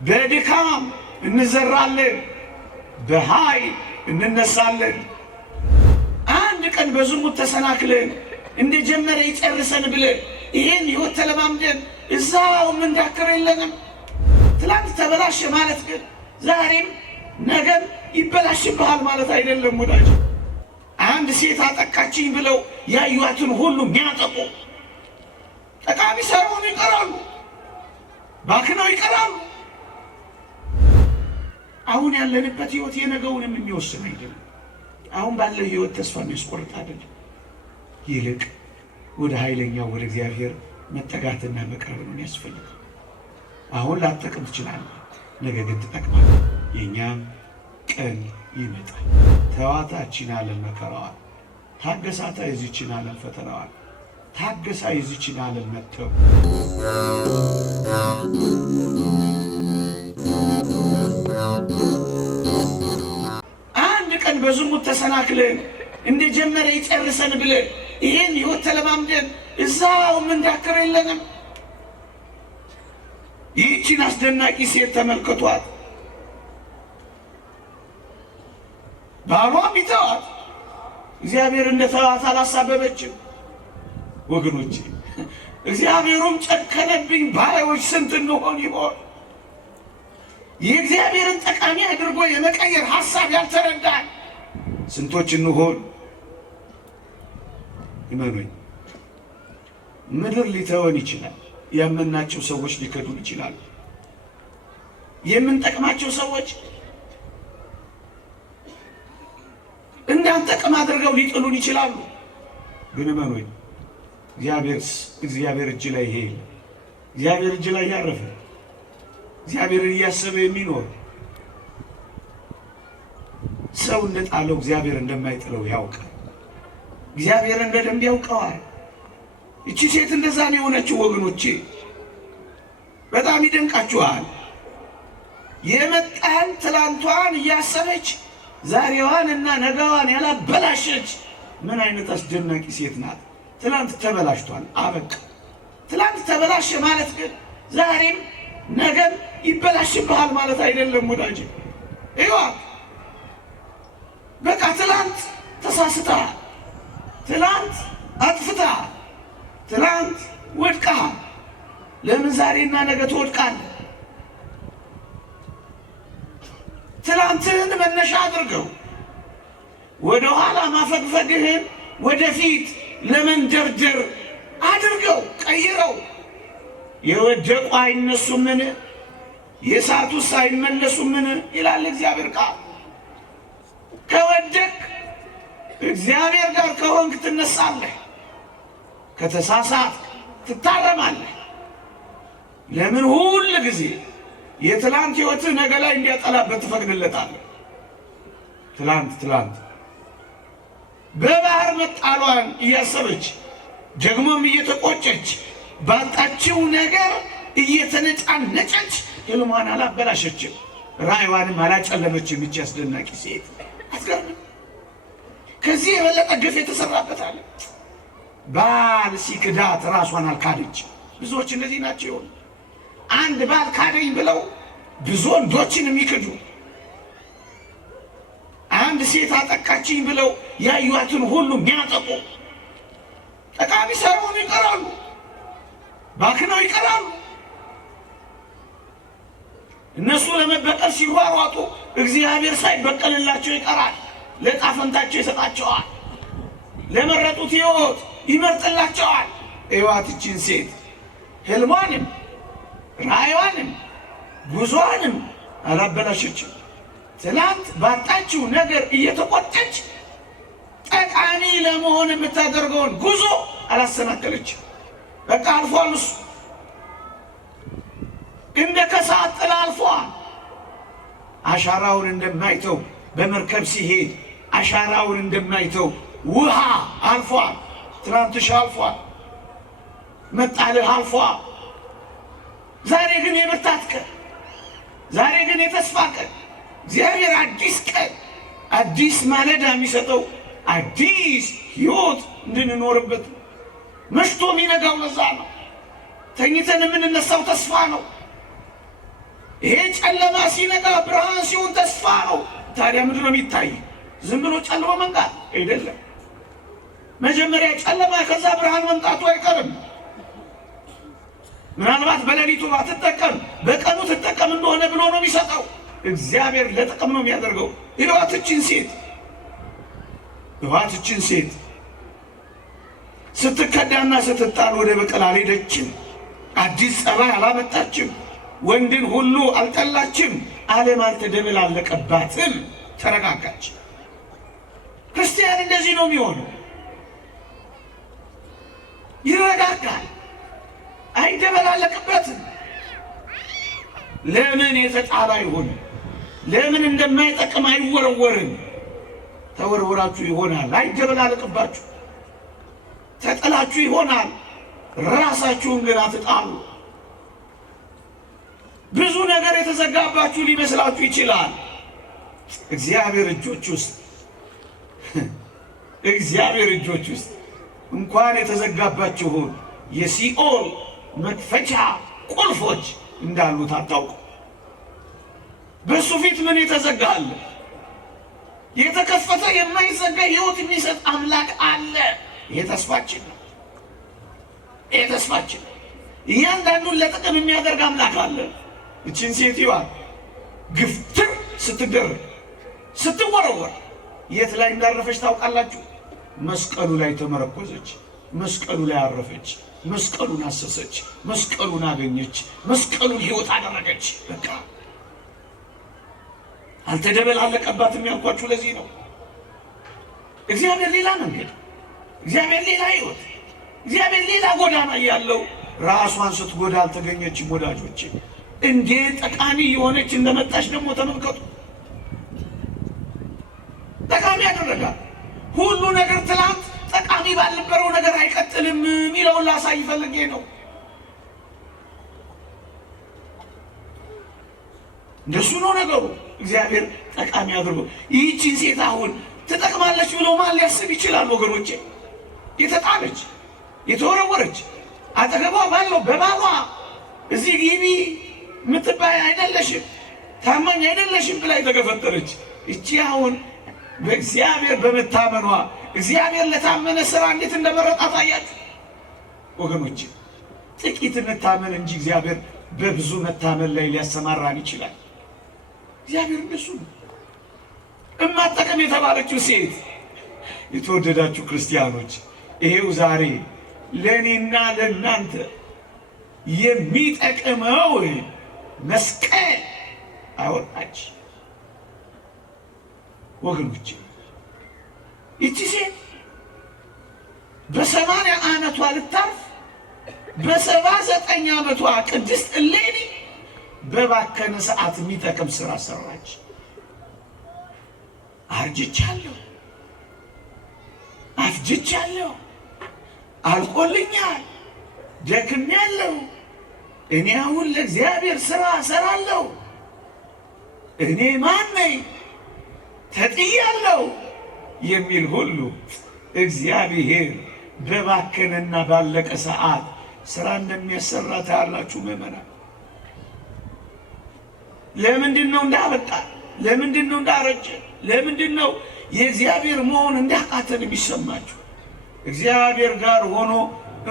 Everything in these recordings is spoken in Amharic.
በድካም እንዘራለን፣ በኃይል እንነሳለን። አንድ ቀን በዝሙት ተሰናክለን እንደጀመረ ይጨርሰን ብለን ይሄን ሕይወት ተለማምደን እዛው ምንዳከር የለንም። ትላንት ተበላሸ ማለት ግን ዛሬም ነገም ይበላሽብሃል ማለት አይደለም ወዳጅ። አንድ ሴት አጠቃችኝ ብለው ያዩዋትን ሁሉ የሚያጠቁ ጠቃሚ ሳይሆኑ ይቀራሉ፣ ባክነው ይቀራሉ። አሁን ያለንበት ሕይወት የነገውንም የሚወስን አይደለም። አሁን ባለው ሕይወት ተስፋ የሚያስቆርጥ አይደለም። ይልቅ ወደ ኃይለኛው ወደ እግዚአብሔር መጠጋትና መቅረብ ነው ያስፈልጋል። አሁን ላትጠቅም ትችላለህ፣ ነገ ግን ትጠቅማለህ። የእኛም ቀን ይመጣል። ተዋታችን ዓለም መከራዋል፣ ታገሳታ የዚችን ዓለም ፈተናዋል፣ ታገሳ የዚችን ዓለም መተው አንድ ቀን በዝሙት ተሰናክለን እንደጀመረ ይጨርሰን ብለን ይሄን ሕይወት ተለማምደን እዛው ምንዳከር የለንም። ይህችን አስደናቂ ሴት ተመልከቷት። ባሏም ይተዋት፣ እግዚአብሔር እንደተዋት አላሳበበችም። ወገኖቼ እግዚአብሔሩም ጨከነብኝ ባዮች ስንት እንሆን ይሆን? የእግዚአብሔርን ጠቃሚ አድርጎ የመቀየር ሐሳብ ያልተረዳን ስንቶች እንሆን? ይመኑኝ፣ ምድር ሊተወን ይችላል። ያመናቸው ሰዎች ሊከዱን ይችላሉ። የምንጠቅማቸው ሰዎች እንዳንጠቅም አድርገው ሊጥሉን ይችላሉ። ግን እመኑኝ እግዚአብሔር እጅ ላይ ይሄ እግዚአብሔር እጅ ላይ ያረፈ እግዚአብሔርን እያሰበ የሚኖር ሰው እንደጣለው እግዚአብሔር እንደማይጥለው ያውቃል። እግዚአብሔርን በደንብ ያውቀዋል። እቺ ሴት እንደዛ ነው የሆነችው ወገኖቼ። በጣም ይደንቃችኋል። የመጣን ትላንቷን እያሰበች ዛሬዋን እና ነገዋን ያላበላሸች ምን አይነት አስደናቂ ሴት ናት! ትላንት ተበላሽቷል፣ አበቃ። ትላንት ተበላሸ ማለት ግን ዛሬም ነገም ይበላሽብሃል ማለት አይደለም ወዳጅ። ይዋ በቃ ትላንት ተሳስተሃል፣ ትላንት አጥፍተሃል፣ ትላንት ወድቀሃል። ለምን ዛሬና ነገ ትወድቃለህ? ትላንትህን መነሻ አድርገው ወደ ኋላ ማፈግፈግህን ወደፊት ለመንደርደር አድርገው ቀይረው። የወደቁ አይነሱምን? የሳቱስ አይመለሱምን? ይላል እግዚአብሔር ቃል። ከወደቅ እግዚአብሔር ጋር ከሆንክ ትነሳለህ፣ ከተሳሳት ትታረማለህ። ለምን ሁል ጊዜ የትላንት ሕይወትህ ነገ ላይ እንዲያጠላበት ትፈቅድለታለህ? ትላንት በባህር መጣሏን እያሰበች ደግሞም እየተቆጨች ባጣችው ነገር እየተነጫነጨች ሕልሟን አላበላሸችም፣ ራዕይዋንም አላጨለመችም። ይህች አስደናቂ ሴት አትገርም? ከዚህ የበለጠ ግፍ የተሰራበታል። ባል ሲክዳት ራሷን አልካደች። ብዙዎች እንደዚህ ናቸው። አንድ ባል ካደኝ ብለው ብዙ ወንዶችን የሚክዱ፣ አንድ ሴት አጠቃችኝ ብለው ያዩዋትን ሁሉ የሚያጠቁ ጠቃሚ ሳይሆኑ ይቀራሉ፣ ባክነው ይቀራሉ። እነሱ ለመበቀል ሲሯሯጡ እግዚአብሔር ሳይበቀልላቸው ይቀራል። ለዕጣ ፈንታቸው ይሰጣቸዋል። ለመረጡት ሕይወት ይመርጥላቸዋል። ሕይወትችን ሴት ሕልሟንም ራዕይዋንም ጉዞዋንም አላበላሸችም። ትላንት ባጣችው ነገር እየተቆጨች ጠቃሚ ለመሆን የምታደርገውን ጉዞ አላሰናከለችም። በቃ አልፏል። እሱ እንደ ከሰዓት ጥላ አልፏል። አሻራውን እንደማይተው በመርከብ ሲሄድ አሻራውን እንደማይተው ውሃ አልፏል። ትናንትሽ አልፏል። መጣልህ አልፏል። ዛሬ ግን የብርታት ቀን፣ ዛሬ ግን የተስፋ ቀን፣ እግዚአብሔር አዲስ ቀን አዲስ ማለዳ የሚሰጠው አዲስ ሕይወት እንድንኖርበት መሽቶ የሚነጋው ለዛ ነው። ተኝተን የምንነሳው ተስፋ ነው። ይሄ ጨለማ ሲነጋ ብርሃን ሲሆን ተስፋ ነው። ታዲያ ምንድን ነው የሚታይ? ዝም ብሎ ጨልሞ መንቃት አይደለም። መጀመሪያ ጨለማ፣ ከዛ ብርሃን መምጣቱ አይቀርም። ምናልባት በሌሊቱ ባትጠቀም በቀኑ ትጠቀም እንደሆነ ብሎ ነው የሚሰጠው። እግዚአብሔር ለጥቅም ነው የሚያደርገው። እዋትችን ሴት ስትከዳና ስትጣል ወደ በቀል አልሄደችም። አዲስ ጸባይ አላመጣችም። ወንድን ሁሉ አልጠላችም። ዓለም አልተደበላለቀባትም። ተረጋጋች። ክርስቲያን እንደዚህ ነው የሚሆነው። ይረጋጋል፣ አይደበላለቅበትም። ለምን የተጣላ ይሆን? ለምን እንደማይጠቅም አይወረወርም? ተወርወራችሁ ይሆናል፣ አይደበላለቅባችሁ። ተጥላችሁ ይሆናል፣ ራሳችሁን ግን አትጣሉ። ብዙ ነገር የተዘጋባችሁ ሊመስላችሁ ይችላል። እግዚአብሔር እጆች ውስጥ እንኳን የተዘጋባችሁን የሲኦል መክፈቻ ቁልፎች እንዳሉት አታውቁ። በሱ ፊት ምን የተዘጋል? የተከፈተ የማይዘጋ ሕይወት የሚሰጥ አምላክ አለ። ይሄ ተስፋችን ነው። እያንዳንዱን ለጥቅም የሚያደርግ አምላክ አለ። እችን ሴትዮዋ ግፍትር ስትደረግ ስትወረወር የት ላይ እንዳረፈች ታውቃላችሁ? መስቀሉ ላይ ተመረኮዘች። መስቀሉ ላይ አረፈች። መስቀሉን አሰሰች። መስቀሉን አገኘች። መስቀሉን ሕይወት አደረገች። በቃ አልተደበላለቀባትም ያልኳችሁ ለዚህ ነው። እግዚአብሔር ሌላ መንገድ፣ እግዚአብሔር ሌላ ሕይወት፣ እግዚአብሔር ሌላ ጎዳና ያለው ራሷን ስትጎዳ አልተገኘችም። ወዳጆቼ እንዴት ጠቃሚ የሆነች እንደመጣች ደግሞ ተመልከቱ። ጠቃሚ ያደረጋል። ሁሉ ነገር ትላንት ጠቃሚ ባልነበረው ነገር አይቀጥልም የሚለውን ላሳይ ፈልጌ ነው። እንደሱ ነው ነገሩ። እግዚአብሔር ጠቃሚ አድርጎ ይህችን ሴት አሁን ትጠቅማለች ብሎ ማን ሊያስብ ይችላል? ወገኖቼ የተጣለች የተወረወረች አጠገቧ ባለው በባሏ እዚህ ግቢ የምትባይ አይደለሽም፣ ታማኝ አይደለሽም ብላ የተገፈጠረች እቺ አሁን በእግዚአብሔር በመታመኗ እግዚአብሔር ለታመነ ስራ እንዴት እንደመረጣት አያችሁ ወገኖቼ። ጥቂት እንታመን እንጂ እግዚአብሔር በብዙ መታመን ላይ ሊያሰማራን ይችላል። እግዚአብሔር እንደሱ ነው። እማጠቀም የተባለችው ሴት የተወደዳችሁ ክርስቲያኖች ይሄው ዛሬ ለእኔና ለእናንተ የሚጠቅመው መስቀል አወጣች ወገኖች። ይቺ ሴት በ80 ዓመቷ ልታርፍ በ79 ዓመቷ ቅድስት እሌኒ በባከነ ሰዓት የሚጠቅም ስራ ሰራች። አርጅቻለሁ፣ አፍጅቻለሁ፣ አልቆልኛል፣ ደክሜያለሁ፣ እኔ አሁን ለእግዚአብሔር ስራ እሰራለሁ፣ እኔ ማን ነኝ ተጥያለሁ የሚል ሁሉ እግዚአብሔር በባከነና ባለቀ ሰዓት ስራ እንደሚያሰራ ታያላችሁ ምዕመናን። ለምንድን ነው እንዳበቃ? ለምንድን ነው እንዳረጀ? ለምንድን ነው የእግዚአብሔር መሆን እንዳቃተን የሚሰማችሁ? እግዚአብሔር ጋር ሆኖ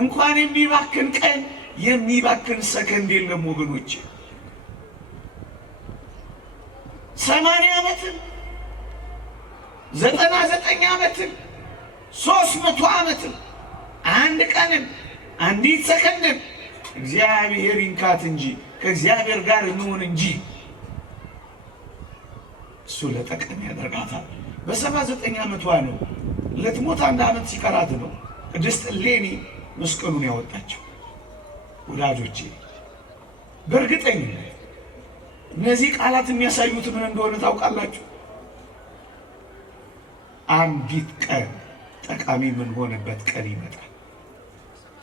እንኳን የሚባክን ቀን የሚባክን ሰከንድ የለም ወገኖቼ። 80 ዓመትም 99 ዓመትም 300 ዓመትም አንድ ቀንም አንዲት ሰከንድም እግዚአብሔር ይንካት እንጂ ከእግዚአብሔር ጋር እንሆን እንጂ እሱ ለጠቀም ያደርጋታል። በ79 ዓመቷ ነው ልትሞት 1 ዓመት ሲቀራት ነው ቅድስት እሌኒ መስቀሉን ያወጣችው። ወዳጆቼ በእርግጠኝነት እነዚህ ቃላት የሚያሳዩት ምን እንደሆነ ታውቃላችሁ? አንዲት ቀን ጠቃሚ ምን ሆነበት ቀን ይመጣል።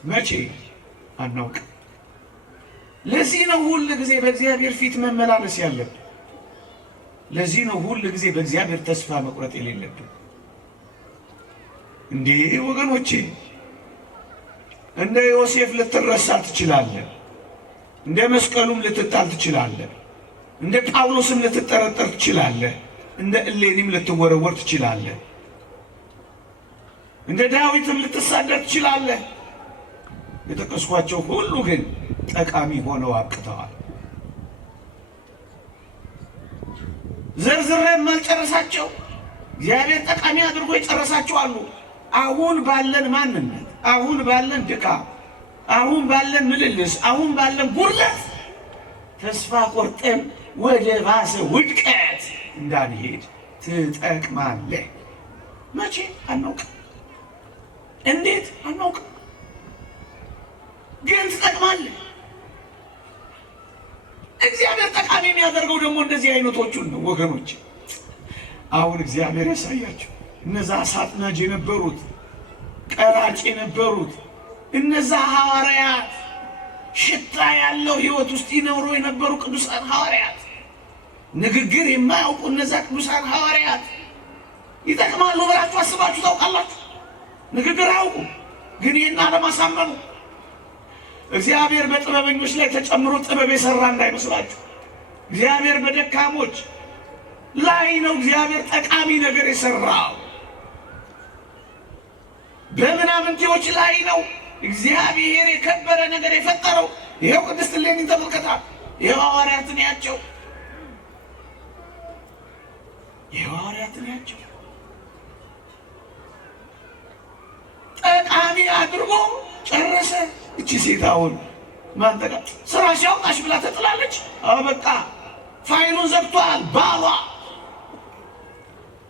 መቼ አናውቅም። ለዚህ ነው ሁል ጊዜ በእግዚአብሔር ፊት መመላለስ ያለብን። ለዚህ ነው ሁል ጊዜ በእግዚአብሔር ተስፋ መቁረጥ የሌለብን። እንዴ ወገኖቼ እንደ ዮሴፍ ልትረሳ ትችላለህ፣ እንደ መስቀሉም ልትጣል ትችላለህ። እንደ ጳውሎስም ልትጠረጠር ትችላለህ። እንደ እሌኒም ልትወረወር ትችላለህ። እንደ ዳዊትም ልትሳደድ ትችላለህ። የጠቀስኳቸው ሁሉ ግን ጠቃሚ ሆነው አብቅተዋል። ዘርዝሬም ማልጨረሳቸው እግዚአብሔር ጠቃሚ አድርጎ የጨረሳቸው አሉ። አሁን ባለን ማንነት፣ አሁን ባለን ድካም፣ አሁን ባለን ምልልስ፣ አሁን ባለን ጉድለት ተስፋ ቆርጠን ወደ ባሰ ውድቀት እንዳንሄድ ትጠቅማለህ። መቼ አናውቅም፣ እንዴት አናውቅም፣ ግን ትጠቅማለህ። እግዚአብሔር ጠቃሚ የሚያደርገው ደግሞ እንደዚህ አይነቶቹን ነው ወገኖች። አሁን እግዚአብሔር ያሳያቸው እነዛ አሳጥናጅ የነበሩት፣ ቀራጭ የነበሩት እነዛ ሐዋርያት፣ ሽታ ያለው ሕይወት ውስጥ ይኖሩ የነበሩ ቅዱሳን ሐዋርያት፣ ንግግር የማያውቁ እነዛ ቅዱሳን ሐዋርያት ይጠቅማሉ ብላችሁ አስባችሁ ታውቃላችሁ? ንግግር አያውቁ፣ ግን ይህን ዓለም አሳመኑ። እግዚአብሔር በጥበበኞች ላይ ተጨምሮ ጥበብ የሰራ እንዳይመስላችሁ። እግዚአብሔር በደካሞች ላይ ነው እግዚአብሔር ጠቃሚ ነገር የሰራው። በምናምንቴዎች ላይ ነው እግዚአብሔር የከበረ ነገር የፈጠረው። ይኸው ቅድስት እሌኒን ተመልከታ፣ ይኸው ሐዋርያትን ያቸው፣ ይኸው ሐዋርያትን ያቸው ጠቃሚ አድርጎ ጨረሰ። እቺ ሴት አሁን ማን ጠቃ ስራ ሲያውቃሽ ብላ ተጥላለች። በቃ ፋይሉን ዘግቷል ባሏ።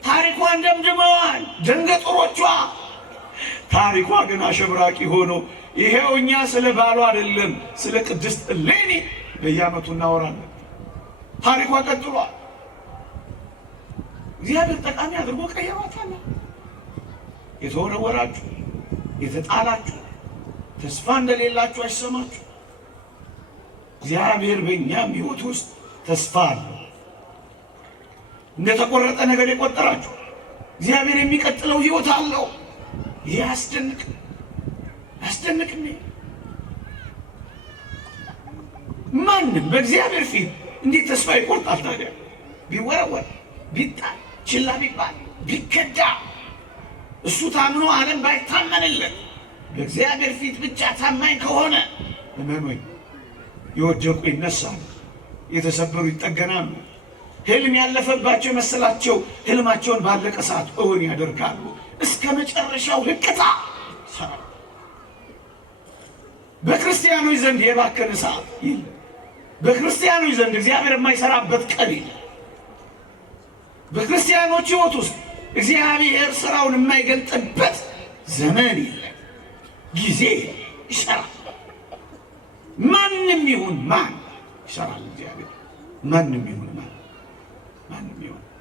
ታሪኳን ደምድመዋል ደንገጥሮቿ። ታሪኳ ግን አሸብራቂ ሆኖ ይሄው እኛ ስለ ባሏ አይደለም ስለ ቅድስት እሌኒ በየዓመቱ እናወራለን። ታሪኳ ቀጥሏል። እግዚአብሔር ጠቃሚ አድርጎ ቀየሯታል። የተወረወራችሁ፣ የተጣላችሁ፣ ተስፋ እንደሌላችሁ አይሰማችሁ። እግዚአብሔር በእኛም ሕይወት ውስጥ ተስፋ አለው። እንደተቆረጠ ነገር የቆጠራችሁ እግዚአብሔር የሚቀጥለው ሕይወት አለው። ይህ አስደንቅም። ማንም በእግዚአብሔር ፊት እንዴት ተስፋ ይቆርጣል ታዲያ? ቢወረወር፣ ቢጣል፣ ችላ ቢባል፣ ቢከዳ፣ እሱ ታምኖ ዓለም ባይታመንለት በእግዚአብሔር ፊት ብቻ ታማኝ ከሆነ እመኑኝ፣ የወደቁ ይነሳሉ፣ የተሰበሩ ይጠገናሉ። ህልም ያለፈባቸው የመሰላቸው ህልማቸውን ባለቀ ሰዓት እውን ያደርጋሉ። እስከ መጨረሻው ህቅታ ሰራ። በክርስቲያኖች ዘንድ የባከነ ሰዓት የለም። በክርስቲያኖች ዘንድ እግዚአብሔር የማይሰራበት ቀን የለም። በክርስቲያኖች ሕይወት ውስጥ እግዚአብሔር ስራውን የማይገልጥበት ዘመን የለም፣ ጊዜ ይሰራል። ማንም ይሁን ማን ይሰራል እግዚአብሔር። ማንም ይሁን ማን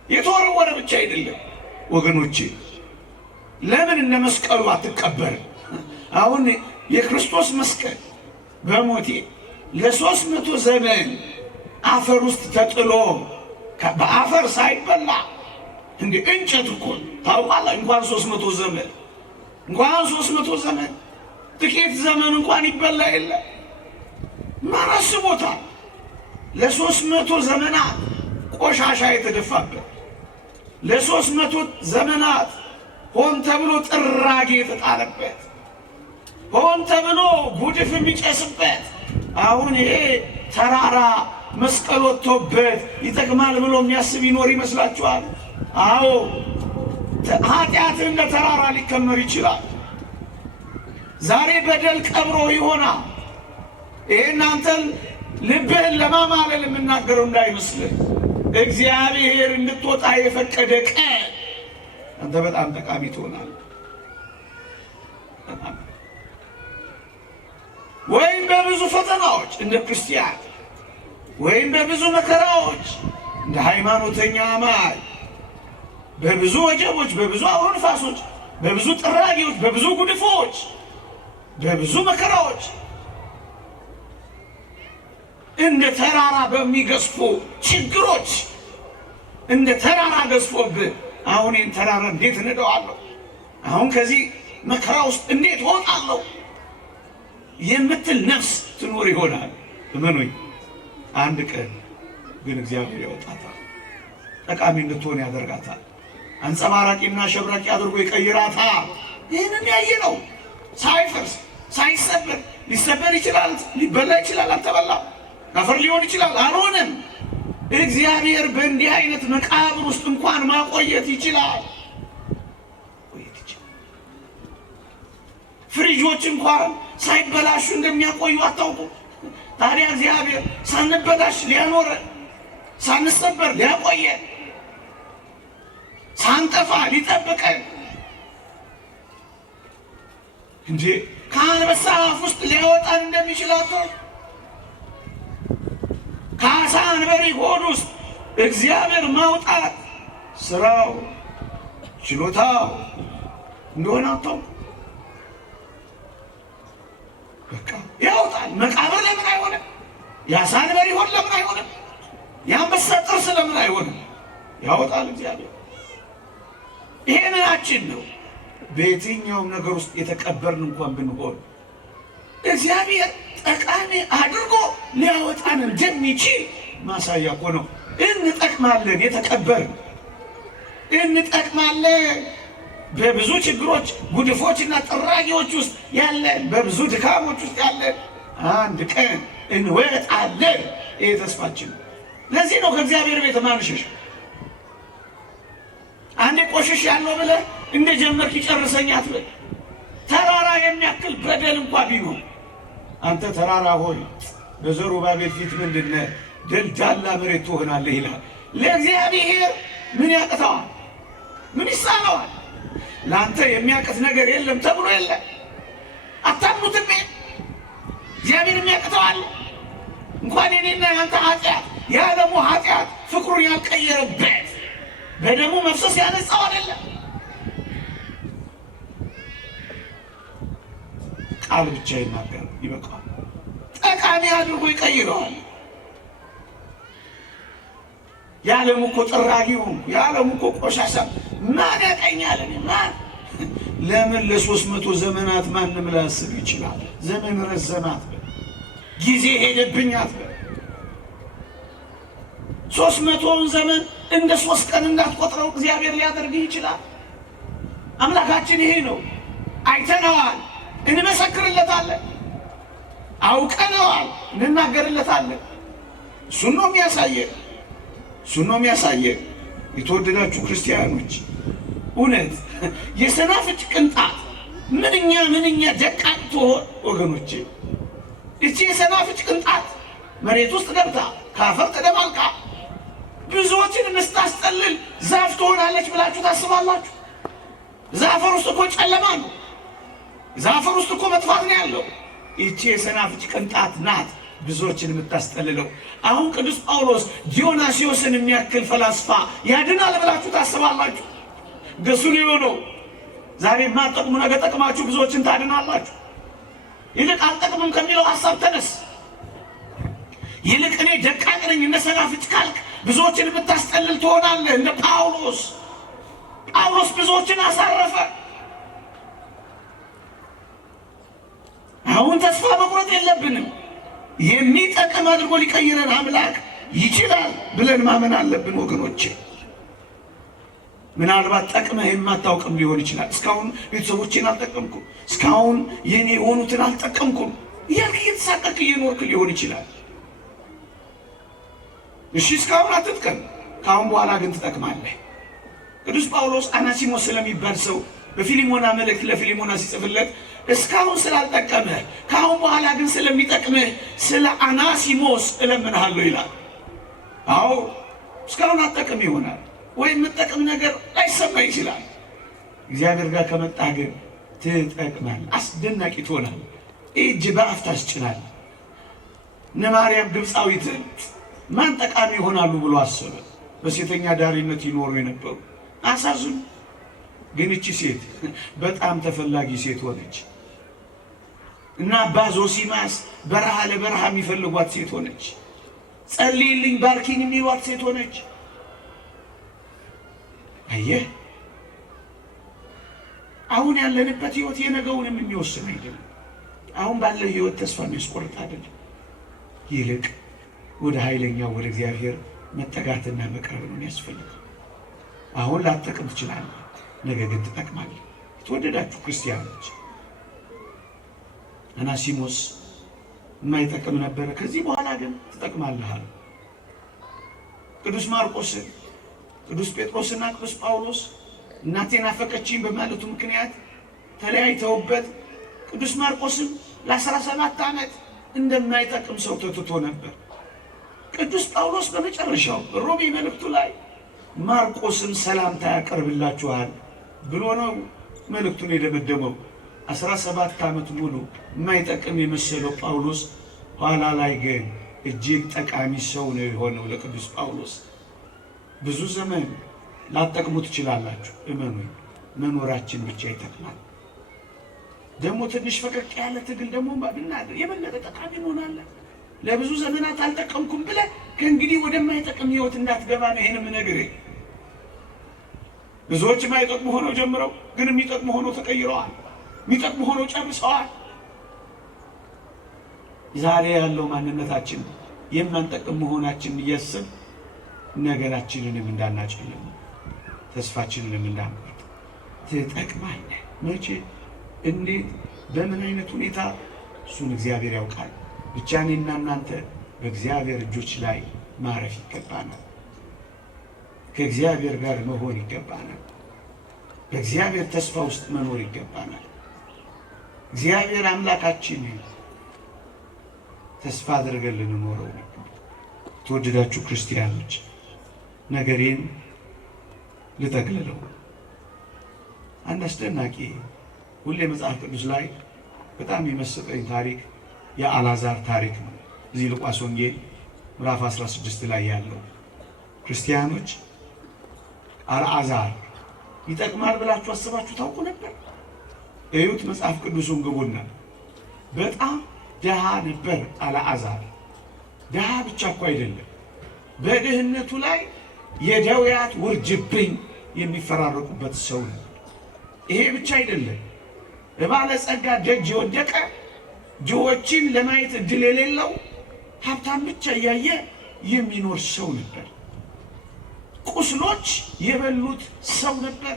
የተወረወረ ብቻ አይደለም ወገኖቼ። ለምን እነ መስቀሉ አትቀበርም? አሁን የክርስቶስ መስቀል በሞቴ ለ300 ዘመን አፈር ውስጥ ተጥሎ በአፈር ሳይበላ እንደ እንጨት እኮ ታውቃለህ። እንኳን 300 ዘመን ጥቂት ዘመን እንኳን ይበላ የለ። ማን አስቦታል? ለ300 ዘመናት ቆሻሻ የተደፋበት፣ ለ300 ዘመናት ሆን ተብሎ ጥራጌ የተጣለበት፣ ሆን ተብሎ ጉድፍ የሚጨስበት፣ አሁን ይሄ ተራራ መስቀል ወጥቶበት ይጠቅማል ብሎ የሚያስብ ይኖር ይመስላችኋል? አዎ፣ ኃጢአትን እንደ ተራራ ሊከመር ይችላል። ዛሬ በደል ቀብሮ ይሆናል። ይሄን አንተን ልብህን ለማማለል የምናገረው እንዳይመስልህ። እግዚአብሔር እንድትወጣ የፈቀደ ቀን አንተ በጣም ጠቃሚ ትሆናለህ። ወይም በብዙ ፈተናዎች እንደ ክርስቲያን፣ ወይም በብዙ መከራዎች እንደ ሃይማኖተኛ አማኝ፣ በብዙ ወጀቦች፣ በብዙ አውሎ ነፋሶች፣ በብዙ ጥራጊዎች፣ በብዙ ጉድፎች፣ በብዙ መከራዎች እንደ ተራራ በሚገዝፉ ችግሮች እንደ ተራራ ገዝፎብህ አሁን ይህን ተራራ እንዴት እነደዋለሁ? አሁን ከዚህ መከራ ውስጥ እንዴት እወጣለሁ የምትል ነፍስ ትኖር ይሆናል። እመኑኝ፣ አንድ ቀን ግን እግዚአብሔር ያወጣታል። ጠቃሚ እንድትሆን ያደርጋታል። አንጸባራቂና ሸብራቂ አድርጎ ይቀይራታል። ይህንን ያየ ነው። ሳይፈርስ ሳይሰበር፣ ሊሰበር ይችላል፣ ሊበላ ይችላል፣ አልተበላም። አፈር ሊሆን ይችላል፣ አልሆነም። እግዚአብሔር በእንዲህ አይነት መቃብር ውስጥ እንኳን ማቆየት ይችላል። ፍሪጆች እንኳን ሳይበላሹ እንደሚያቆዩ አታውቁ? ታዲያ እግዚአብሔር ሳንበላሽ ሊያኖረን፣ ሳንሰበር ሊያቆየን፣ ሳንጠፋ ሊጠብቀን እንጂ ከአንበሳ አፍ ውስጥ ሊያወጣን እንደሚችል አታውቁ? ከአሳ አንበሪ ሆድ ውስጥ እግዚአብሔር ማውጣት ስራው ችሎታው እንደሆነ አታውቁ? በቃ ያወጣል። መቃብር ለምን አይሆንም? የአሳ አንበሪ ሆድ ለምን አይሆንም? የአንበሳ ጥርስ ለምን አይሆንም? ያወጣል እግዚአብሔር። ይሄ ምናችን ነው። በየትኛውም ነገር ውስጥ የተቀበርን እንኳን ብንሆን እግዚአብሔር ጠቃሚ አድርጎ ሊያወጣን እንደሚችል ማሳያ እኮ ነው። እንጠቅማለን፣ የተቀበርን እንጠቅማለን። በብዙ ችግሮች፣ ጉድፎችና ጥራጊዎች ውስጥ ያለን፣ በብዙ ድካሞች ውስጥ ያለን አንድ ቀን እንወጣለን። ይሄ ተስፋችን። ለዚህ ነው ከእግዚአብሔር ቤት ማንሸሽ። አንዴ ቆሽሽ ያለው ብለህ እንደ ጀመርክ ይጨርሰኝ አትበል። ተራራ የሚያክል በደል እንኳ ቢኖር አንተ ተራራ ሆይ በዘሩባቤል ፊት ምንድነህ? ደልዳላ መሬት ትሆናለህ ይላል። ለእግዚአብሔር ምን ያቅተዋል? ምን ይሳነዋል? ለአንተ የሚያቅት ነገር የለም ተብሎ የለም። አታምኑትም? እግዚአብሔር የሚያቅተዋል? እንኳን የኔና ያንተ ኃጢአት የዓለሙ ኃጢአት ፍቅሩን ያልቀየረበት በደሙ መፍሰስ ያነጻው አይደለም። ቃል ብቻ ይናገር ይበቃል። ጠቃሚ አድርጎ ይቀይረዋል። የዓለሙ እኮ ጥራጊው፣ የዓለሙ እኮ ቆሻሻ ማን ያቀኛል? ማን ለምን ለ300 ዘመናት ማንም ላያስብ ይችላል? ዘመን ረዘማት ጊዜ ሄደብኛት 300ውን ዘመን እንደ 3 ቀን እንዳትቆጥረው እግዚአብሔር ሊያደርግህ ይችላል። አምላካችን ይሄ ነው። አይተነዋል፣ እንመሰክርለታለን። አውቀነዋል፣ እንናገርለታለን። እሱን ነው የሚያሳየን፣ እሱን ነው የሚያሳየን። የተወደዳችሁ ክርስቲያኖች እውነት የሰናፍጭ ቅንጣት ምንኛ ደቃቅ ትሆን ወገኖቼ። እቺ የሰናፍጭ ቅንጣት መሬት ውስጥ ገብታ ከአፈር ተደባልቃ ብዙዎችን የምታስጠልል ዛፍ ትሆናለች ብላችሁ ታስባላችሁ? ዛፈር ውስጥ እኮ ጨለማ ነው። ዛፈር ውስጥ እኮ መጥፋት ነው ያለው። ይቺ የሰናፍጭ ቅንጣት ናት ብዙዎችን የምታስጠልለው። አሁን ቅዱስ ጳውሎስ ዲዮናስዮስን የሚያክል ፈላስፋ ያድናል ብላችሁ ታስባላችሁ? ገሱ ሊሆነው ዛሬ የማትጠቅሙ ነገ ጠቅማችሁ ብዙዎችን ታድናላችሁ። ይልቅ አልጠቅምም ከሚለው ሐሳብ ተነስ። ይልቅ እኔ ደቃቅ ነኝ እንደ ሰናፍጭ ካልክ ብዙዎችን የምታስጠልል ትሆናለህ። እንደ ጳውሎስ ብዙዎችን አሳረፈ። አሁን ተስፋ መቁረጥ የለብንም። የሚጠቅም አድርጎ ሊቀይረን አምላክ ይችላል ብለን ማመን አለብን ወገኖቼ። ምናልባት ጠቅመህ የማታውቅም ሊሆን ይችላል። እስካሁን ቤተሰቦቼን አልጠቀምኩም፣ እስካሁን የኔ የሆኑትን አልጠቀምኩም እያልክ እየተሳቀቅ እየኖርክ ሊሆን ይችላል። እሺ እስካሁን አትጥቀም፣ ከአሁን በኋላ ግን ትጠቅማለህ። ቅዱስ ጳውሎስ አናሲሞስ ስለሚባል ሰው በፊሊሞና መልእክት ለፊሊሞና ሲጽፍለት እስካሁን ስላልጠቀመህ ከአሁን በኋላ ግን ስለሚጠቅምህ ስለ አናሲሞስ እለምንሃለሁ ይላል። አዎ እስካሁን አትጠቅም ይሆናል ወይም የምጠቅም ነገር ላይሰማ ይችላል። እግዚአብሔር ጋር ከመጣህ ግን ትጠቅማለህ። አስደናቂ ትሆናለህ። እጅ በአፍ ታስጭናለህ። እነ ማርያም ግብፃዊትን ማን ጠቃሚ ይሆናሉ ብሎ አሰበ። በሴተኛ ዳሪነት ይኖሩ የነበሩ አሳዝኑ። ግን እቺ ሴት በጣም ተፈላጊ ሴት ሆነች እና አባ ዞሲማስ በረሃ ለበረሃ የሚፈልጓት ሴት ሆነች። ጸልይልኝ ባርኪኝ የሚሏት ሴት ሆነች። አየህ፣ አሁን ያለንበት ህይወት የነገውንም የሚወስን አይደለም። አሁን ባለው ህይወት ተስፋ የሚያስቆርጥ አይደለም። ይልቅ ወደ ኃይለኛው ወደ እግዚአብሔር መጠጋትና መቅረብ ነው የሚያስፈልገው። አሁን ላትጠቅም ትችላለህ፣ ነገ ግን ትጠቅማለህ። የተወደዳችሁ ክርስቲያኖች አናሲሞስ የማይጠቅም ነበረ፣ ከዚህ በኋላ ግን ትጠቅማለህ። ቅዱስ ማርቆስ፣ ቅዱስ ጴጥሮስና ቅዱስ ጳውሎስ እናቴን ናፈቀችኝ በማለቱ ምክንያት ተለያይተውበት ቅዱስ ማርቆስም ለ17 ዓመት እንደማይጠቅም ሰው ተትቶ ነበር። ቅዱስ ጳውሎስ በመጨረሻው ሮሜ መልእክቱ ላይ ማርቆስም ሰላምታ ያቀርብላችኋል ብሎ ነው መልእክቱን የደመደመው። 17 ዓመት ሙሉ የማይጠቅም የመሰለው ጳውሎስ ኋላ ላይ ግን እጅግ ጠቃሚ ሰው ነው የሆነው ለቅዱስ ጳውሎስ። ብዙ ዘመን ላጠቅሙ ትችላላችሁ፣ እመኑኝ፣ መኖራችን ብቻ ይጠቅማል። ደግሞ ትንሽ ፈቀቅ ያለ ትግል ደግሞ ብናደርግ የበለጠ ጠቃሚ እንሆናለን። ለብዙ ዘመናት አልጠቀምኩም ብለህ ከእንግዲህ ወደማይጠቅም ህይወት እንዳትገባ ነው ይሄን የምነግርህ። ብዙዎች የማይጠቅሙ ሆነው ጀምረው ግን የሚጠቅሙ ሆነው ተቀይረዋል፣ የሚጠቅሙ ሆነው ጨርሰዋል። ዛሬ ያለው ማንነታችን የማንጠቅም መሆናችን እያሰብ ነገራችንንም እንዳናጨልም ተስፋችንንም እንዳንቆርጥ ትጠቅማለህ። መቼ፣ እንዴት፣ በምን አይነት ሁኔታ እሱን እግዚአብሔር ያውቃል። ብቻ እኔና እናንተ በእግዚአብሔር እጆች ላይ ማረፍ ይገባናል። ከእግዚአብሔር ጋር መሆን ይገባናል። በእግዚአብሔር ተስፋ ውስጥ መኖር ይገባናል። እግዚአብሔር አምላካችን ተስፋ አድርገን ልንኖረው ነው። ተወደዳችሁ ክርስቲያኖች፣ ነገሬን ልጠቅልለው። አንድ አስደናቂ ሁሌ መጽሐፍ ቅዱስ ላይ በጣም የመሰጠኝ ታሪክ የአልዓዛር ታሪክ ነው። እዚህ ሉቃስ ወንጌል ምዕራፍ 16 ላይ ያለው ክርስቲያኖች አልዓዛር ይጠቅማል ብላችሁ አስባችሁ ታውቁ ነበር? እዩት፣ መጽሐፍ ቅዱሱን ግቡና። በጣም ድሃ ነበር አልዓዛር። ድሃ ብቻ እኮ አይደለም፣ በድህነቱ ላይ የደውያት ውርጅብኝ የሚፈራረቁበት ሰው ነው። ይሄ ብቻ አይደለም፣ በባለጸጋ ደጅ የወደቀ ድሆችን ለማየት እድል የሌለው ሀብታም ብቻ እያየ የሚኖር ሰው ነበር። ቁስሎች የበሉት ሰው ነበር።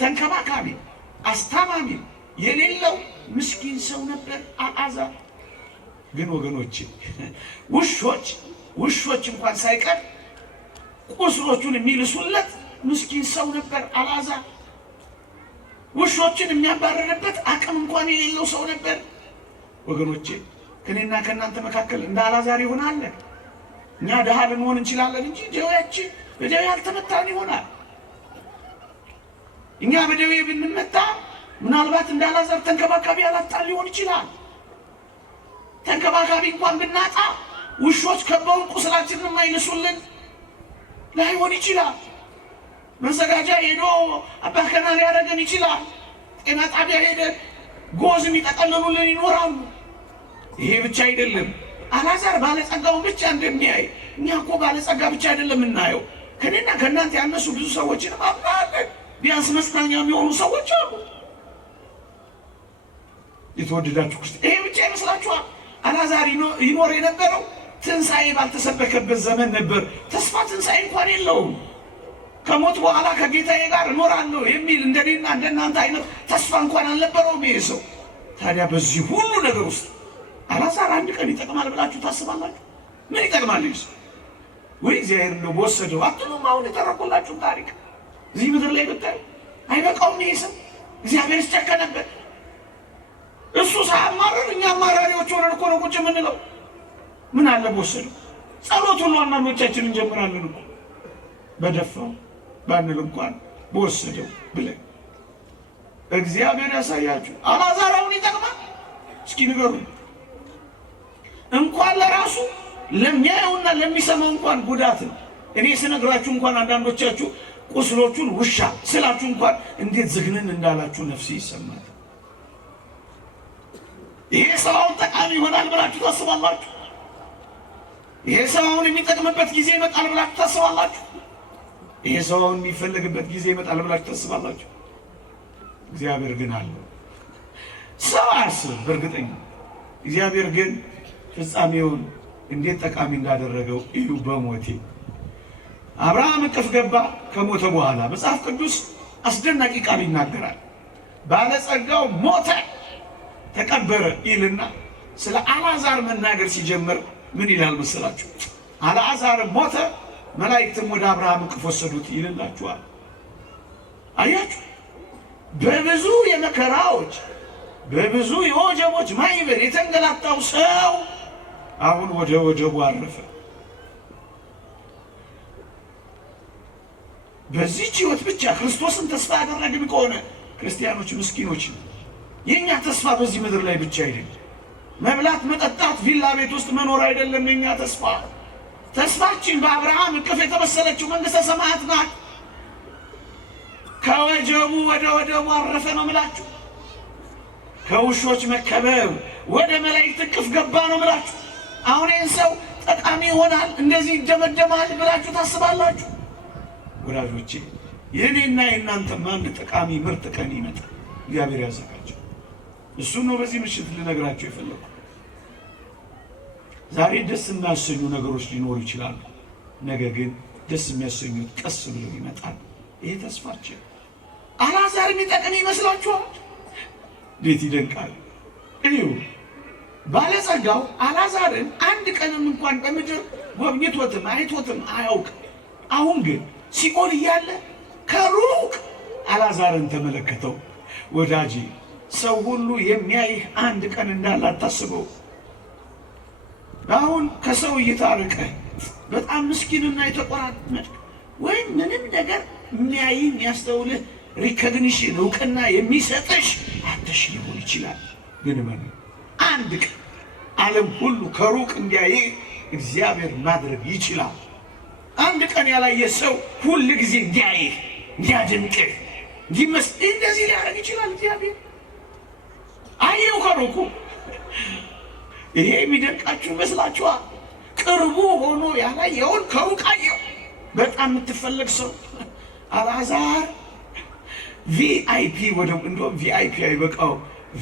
ተንከባካቢ አስታማሚ የሌለው ምስኪን ሰው ነበር አልዓዛር። ግን ወገኖች ውሾች እንኳን ሳይቀር ቁስሎቹን የሚልሱለት ምስኪን ሰው ነበር አልዓዛር። ውሾችን የሚያባረርበት አቅም እንኳን የሌለው ሰው ነበር። ወገኖቼ ከኔና ከእናንተ መካከል እንደ አልዓዛር ይሆናል። እኛ ድሃ ልንሆን እንችላለን እንጂ ደዌያችን በደዌ ያልተመታን ይሆናል። እኛ በደዌ ብንመታ ምናልባት እንደ አልዓዛር ተንከባካቢ ያላጣን ሊሆን ይችላል። ተንከባካቢ እንኳን ብናጣ ውሾች ከበውን ቁስላችንን የማይልሱልን ላይሆን ይችላል። መዘጋጃ ሄዶ አባከና ሊያደርገን ይችላል። ጤና ጣቢያ ሄደን ጎዝ የሚጠቀልሉልን ይኖራሉ። ይሄ ብቻ አይደለም፣ አልዓዛር ባለጸጋውን ብቻ እንደሚያይ እኛ እኮ ባለጸጋ ብቻ አይደለም የምናየው። ከኔና ከእናንተ ያነሱ ብዙ ሰዎችን አብራለን። ቢያንስ መጽናኛ የሚሆኑ ሰዎች አሉ። የተወደዳችሁ ክርስቲያን፣ ይሄ ብቻ ይመስላችኋል? አልዓዛር ይኖር የነበረው ትንሣኤ ባልተሰበከበት ዘመን ነበር። ተስፋ ትንሣኤ እንኳን የለውም። ከሞት በኋላ ከጌታዬ ጋር እኖራለሁ የሚል እንደኔና እንደናንተ አይነት ተስፋ እንኳን አልነበረውም ይሄ ሰው። ታዲያ በዚህ ሁሉ ነገር ውስጥ አልዓዛር አንድ ቀን ይጠቅማል ብላችሁ ታስባላችሁ? ምን ይጠቅማል ይህ ሰው? ወይ እግዚአብሔር ነው በወሰደው አትሉም? አሁን የተረኩላችሁ ታሪክ እዚህ ምድር ላይ ብታይ አይበቃውም ይሄ ሰው? እግዚአብሔር ሲጨከነበት እሱ ሳያማረር እኛ አማራሪዎች ሆነን እኮ ነው ቁጭ የምንለው። ምን አለ በወሰደው? ጸሎት ሁሉ አንዳንዶቻችን እንጀምራለን እኮ በደፋው ባንል እንኳን በወሰደው ብለን። እግዚአብሔር ያሳያችሁ። አልዓዛር አሁን ይጠቅማል? እስኪ ንገሩኝ። እንኳን ለራሱ ለሚያየውና ለሚሰማው እንኳን ጉዳት ነው። እኔ ስነግራችሁ እንኳን አንዳንዶቻችሁ ቁስሎቹን ውሻ ስላችሁ እንኳን እንዴት ዝግንን እንዳላችሁ ነፍሴ ይሰማል። ይሄ ሰው አሁን ጠቃሚ ይሆናል ብላችሁ ታስባላችሁ? ይሄ ሰው አሁን የሚጠቅምበት ጊዜ ይመጣል ብላችሁ ታስባላችሁ? ይሄ ሰው አሁን የሚፈልግበት ጊዜ ይመጣል ብላችሁ ታስባላችሁ? እግዚአብሔር ግን አለ። ሰው አያስብም በእርግጠኛ። እግዚአብሔር ግን ፍጻሜውን እንዴት ጠቃሚ እንዳደረገው እዩ። በሞቴ አብርሃም እቅፍ ገባ ከሞተ በኋላ መጽሐፍ ቅዱስ አስደናቂ ቃል ይናገራል። ባለጸጋው ሞተ ተቀበረ ይልና ስለ አልዓዛር መናገር ሲጀምር ምን ይላል መሰላችሁ? አልዓዛር ሞተ መላእክትም ወደ አብርሃም እቅፍ ወሰዱት ይልላችኋል። አያችሁ፣ በብዙ የመከራዎች በብዙ የወጀቦች ማዕበል የተንገላታው ሰው አሁን ወደ ወጀቡ አረፈ። በዚህች ሕይወት ብቻ ክርስቶስን ተስፋ ያደረግን ከሆነ ክርስቲያኖች ምስኪኖች ነው። የኛ ተስፋ በዚህ ምድር ላይ ብቻ አይደለም። መብላት፣ መጠጣት፣ ቪላ ቤት ውስጥ መኖር አይደለም የኛ ተስፋ። ተስፋችን በአብርሃም እቅፍ የተመሰለችው መንግሥተ ሰማያት ናት። ከወጀቡ ወደ ወደቡ አረፈ ነው ምላችሁ። ከውሾች መከበብ ወደ መላእክት እቅፍ ገባ ነው ምላችሁ። አሁን ይህን ሰው ጠቃሚ ይሆናል እንደዚህ ይደመደማል ብላችሁ ታስባላችሁ? ወዳጆቼ የእኔና የእናንተም አንድ ጠቃሚ ምርጥ ቀን ይመጣል። እግዚአብሔር ያዘጋጀው እሱን ነው በዚህ ምሽት ልነግራችሁ የፈለኩ። ዛሬ ደስ የሚያሰኙ ነገሮች ሊኖሩ ይችላሉ። ነገ ግን ደስ የሚያሰኙት ቀስ ብለው ይመጣል። ይሄ ተስፋችን። አልዓዛር የሚጠቅም ይመስላችኋል? እንዴት ይደንቃል! እዩ፣ ባለጸጋው አልዓዛርን አንድ ቀንም እንኳን በምድር ጎብኝቶትም አይቶትም አያውቅም። አሁን ግን ሲኦል እያለ ከሩቅ አልዓዛርን ተመለከተው። ወዳጄ ሰው ሁሉ የሚያይህ አንድ ቀን እንዳለ አታስበው። አሁን ከሰው እይታ ርቀህ በጣም ምስኪንና የተቆራመጥክ ወይም ምንም ነገር የሚያይህ የሚያስተውልህ ሪኮግኒሽን እውቅና የሚሰጥሽ አትሽ ሊሆን ይችላል። ግን ምን አንድ ቀን ዓለም ሁሉ ከሩቅ እንዲያይህ እግዚአብሔር ማድረግ ይችላል። አንድ ቀን ያላየ ሰው ሁል ጊዜ እንዲያይህ እንዲያደንቅህ እንዲመስል እንደዚህ ሊያደርግ ይችላል እግዚአብሔር። አየው ከሩቁ። ይሄ የሚደንቃችሁ ይመስላችኋል? ቅርቡ ሆኖ ያላየውን ከሩቅ አየው። በጣም የምትፈለግ ሰው አልዓዛር ቪአይፒ ወደ እንደውም ቪአይፒ አይበቃው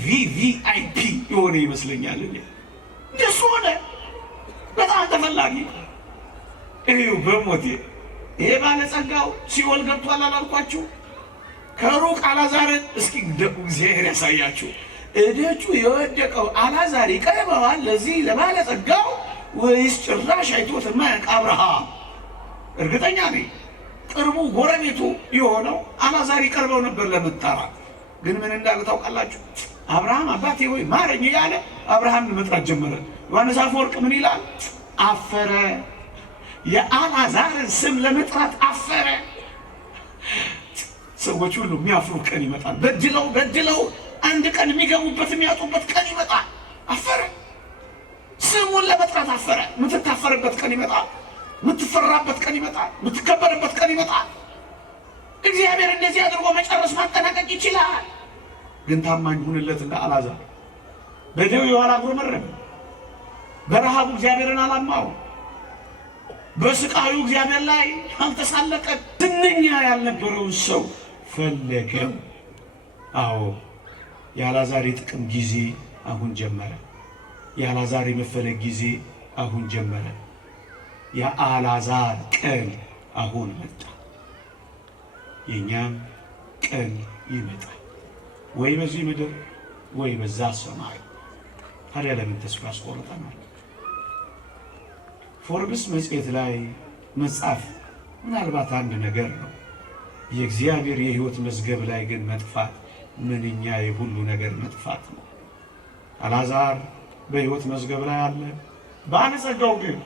ቪቪአይፒ የሆነ ይመስለኛል። እንደሱ ሆነ። በጣም ተፈላጊ። እዩ በሞቴ ይሄ ባለጸጋው ሲኦል ገብቷል አላልኳችሁ? ከሩቅ አልዓዛርን እስኪ እግዚአብሔር ያሳያችሁ። እደጁ የወደቀው አልዓዛር ይቀርበዋል ለዚህ ለባለጸጋው ወይስ ጭራሽ አይቶት የማያውቅ አብርሃም? እርግጠኛ ነኝ ቅርቡ ጎረቤቱ የሆነው አልዓዛር ይቀርበው ነበር ለመጣራት። ግን ምን እንዳለ ታውቃላችሁ? አብርሃም አባቴ ሆይ ማረኝ እያለ አብርሃምን መጥራት ጀመረ። ዮሐንስ አፈወርቅ ምን ይላል? አፈረ። የአልዓዛርን ስም ለመጥራት አፈረ። ሰዎች ሁሉ የሚያፍሩ ቀን ይመጣል። በድለው አንድ ቀን የሚገቡበት የሚያጡበት ቀን ይመጣል። አፈረ። ስሙን ለመጥራት አፈረ። የምትታፈርበት ቀን ይመጣል። የምትፈራበት ቀን ይመጣል። የምትከበርበት ቀን ይመጣል። እግዚአብሔር እንደዚህ አድርጎ መጨረስ ማጠናቀቅ ይችላል። ግን ታማኝ ሁንለት እንደ አልዓዛር። በደዌው አላጉረመረመ። በረሃቡ እግዚአብሔርን አላማው። በስቃዩ እግዚአብሔር ላይ አልተሳለቀ። ዝነኛ ያልነበረውን ሰው ፈለገው። አዎ የአልዓዛር የጥቅም ጊዜ አሁን ጀመረ። የአልዓዛር የመፈለግ ጊዜ አሁን ጀመረ። የአልዓዛር ቀን አሁን መጣ። የኛም ቀን ይመጣል፣ ወይ በዚህ ምድር ወይ በዛ ሰማይ። ታዲያ ለምን ተስፋ ያስቆርጠናል? ፎርብስ መጽሔት ላይ መጻፍ ምናልባት አንድ ነገር ነው። የእግዚአብሔር የሕይወት መዝገብ ላይ ግን መጥፋት ምንኛ የሁሉ ነገር መጥፋት ነው። አልዓዛር በሕይወት መዝገብ ላይ አለ። ባለጸጋው ግን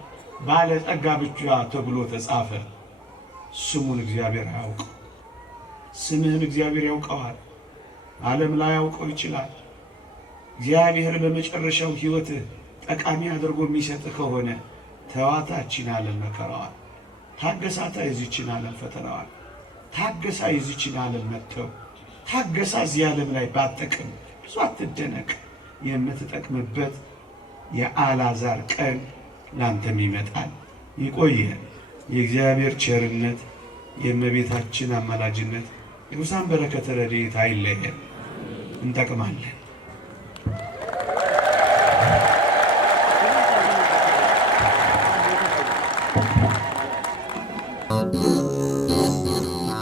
ባለጸጋ ብቻ ተብሎ ተጻፈ። ስሙን እግዚአብሔር አያውቀው። ስምህን እግዚአብሔር ያውቀዋል። ዓለም ላይ ያውቀው ይችላል። እግዚአብሔር በመጨረሻው ሕይወትህ ጠቃሚ አድርጎ የሚሰጥህ ከሆነ ተዋታችን ዓለም መከራዋል፣ ታገሳታ የዚችን ዓለም ፈተናዋል፣ ታገሳ የዚችን ዓለም መጥተው ታገሳ እዚህ ዓለም ላይ ባጠቅም ብዙ አትደነቅ። የምትጠቅምበት የአልዓዛር ቀን ላንተም ይመጣል። ይቆየን። የእግዚአብሔር ቸርነት፣ የእመቤታችን አማላጅነት፣ የቅዱሳን በረከተ ረድኤት አይለየን። እንጠቅማለን። ነው።